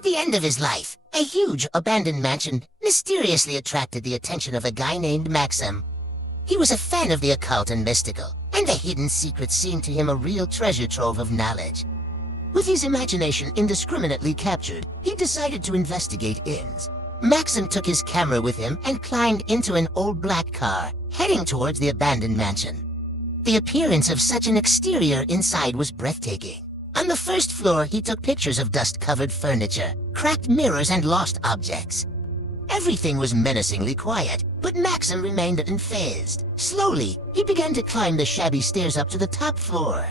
At the end of his life, a huge abandoned mansion mysteriously attracted the attention of a guy named Maxim. He was a fan of the occult and mystical, and the hidden secrets seemed to him a real treasure trove of knowledge. With his imagination indiscriminately captured, he decided to investigate ins. Maxim took his camera with him and climbed into an old black car, heading towards the abandoned mansion. The appearance of such an exterior inside was breathtaking. On the first floor, he took pictures of dust-covered furniture, cracked mirrors, and lost objects. Everything was menacingly quiet, but Maxim remained unfazed. Slowly, he began to climb the shabby stairs up to the top floor.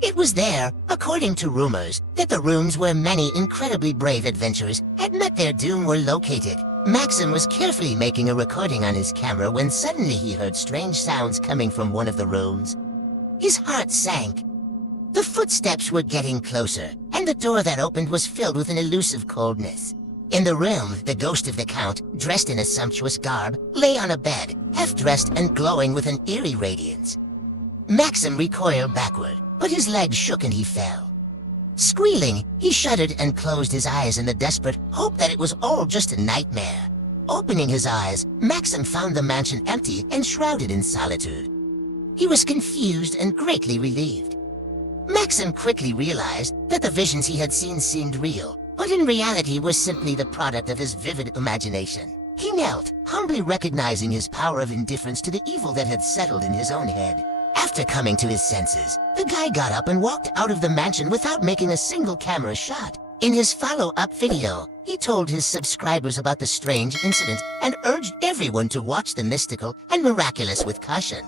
It was there, according to rumors, that the rooms where many incredibly brave adventurers had met their doom were located. Maxim was carefully making a recording on his camera when suddenly he heard strange sounds coming from one of the rooms. His heart sank. The footsteps were getting closer, and the door that opened was filled with an elusive coldness. In the room, the ghost of the Count, dressed in a sumptuous garb, lay on a bed, half-dressed and glowing with an eerie radiance. Maxim recoiled backward, but his legs shook and he fell. Squealing, he shuddered and closed his eyes in the desperate hope that it was all just a nightmare. Opening his eyes, Maxim found the mansion empty and shrouded in solitude. He was confused and greatly relieved. Maxim quickly realized that the visions he had seen seemed real, but in reality were simply the product of his vivid imagination. He knelt, humbly recognizing his power of indifference to the evil that had settled in his own head. After coming to his senses, the guy got up and walked out of the mansion without making a single camera shot. In his follow-up video, he told his subscribers about the strange incident and urged everyone to watch the mystical and miraculous with caution.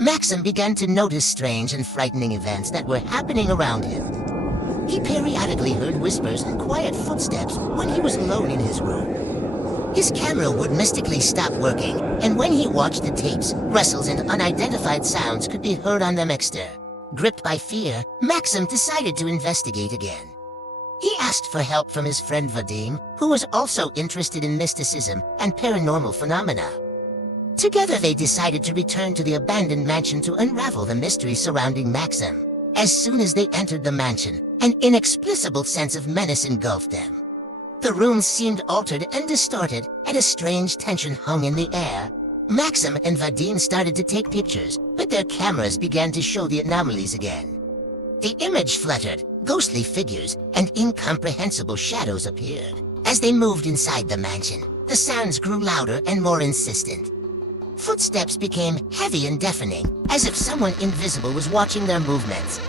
Maxim began to notice strange and frightening events that were happening around him. He periodically heard whispers and quiet footsteps when he was alone in his room. His camera would mystically stop working, and when he watched the tapes, rustles and unidentified sounds could be heard on them extra. Gripped by fear, Maxim decided to investigate again. He asked for help from his friend Vadim, who was also interested in mysticism and paranormal phenomena. Together they decided to return to the abandoned mansion to unravel the mystery surrounding Maxim. As soon as they entered the mansion, an inexplicable sense of menace engulfed them. The rooms seemed altered and distorted, and a strange tension hung in the air. Maxim and Vadim started to take pictures, but their cameras began to show the anomalies again. The image fluttered, ghostly figures and incomprehensible shadows appeared. As they moved inside the mansion, the sounds grew louder and more insistent. Footsteps became heavy and deafening, as if someone invisible was watching their movements.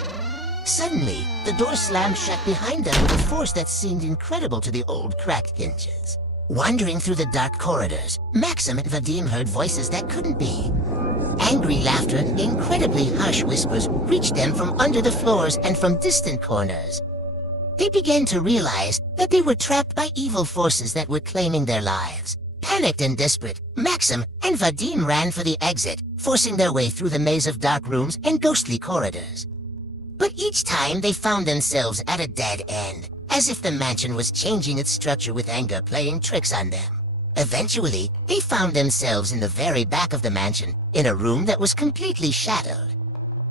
Suddenly, the door slammed shut behind them with a force that seemed incredible to the old cracked hinges. Wandering through the dark corridors, Maxim and Vadim heard voices that couldn't be. Angry laughter and incredibly harsh whispers reached them from under the floors and from distant corners. They began to realize that they were trapped by evil forces that were claiming their lives. Panicked and desperate, Maxim and Vadim ran for the exit, forcing their way through the maze of dark rooms and ghostly corridors. But each time they found themselves at a dead end, as if the mansion was changing its structure with anger playing tricks on them. Eventually, they found themselves in the very back of the mansion, in a room that was completely shadowed.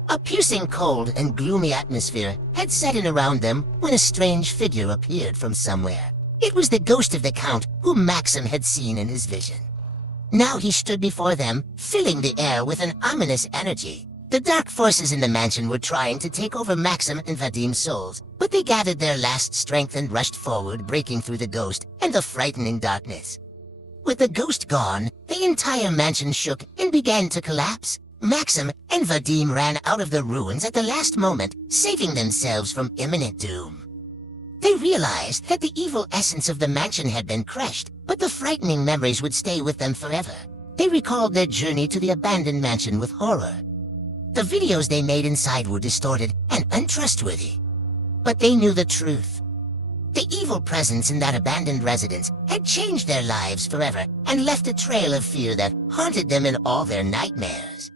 A piercing cold and gloomy atmosphere had set in around them when a strange figure appeared from somewhere. It was the ghost of the Count whom Maxim had seen in his vision. Now he stood before them, filling the air with an ominous energy. The dark forces in the mansion were trying to take over Maxim and Vadim's souls, but they gathered their last strength and rushed forward, breaking through the ghost and the frightening darkness. With the ghost gone, the entire mansion shook and began to collapse. Maxim and Vadim ran out of the ruins at the last moment, saving themselves from imminent doom. They realized that the evil essence of the mansion had been crushed, but the frightening memories would stay with them forever. They recalled their journey to the abandoned mansion with horror. The videos they made inside were distorted and untrustworthy. But they knew the truth. The evil presence in that abandoned residence had changed their lives forever and left a trail of fear that haunted them in all their nightmares.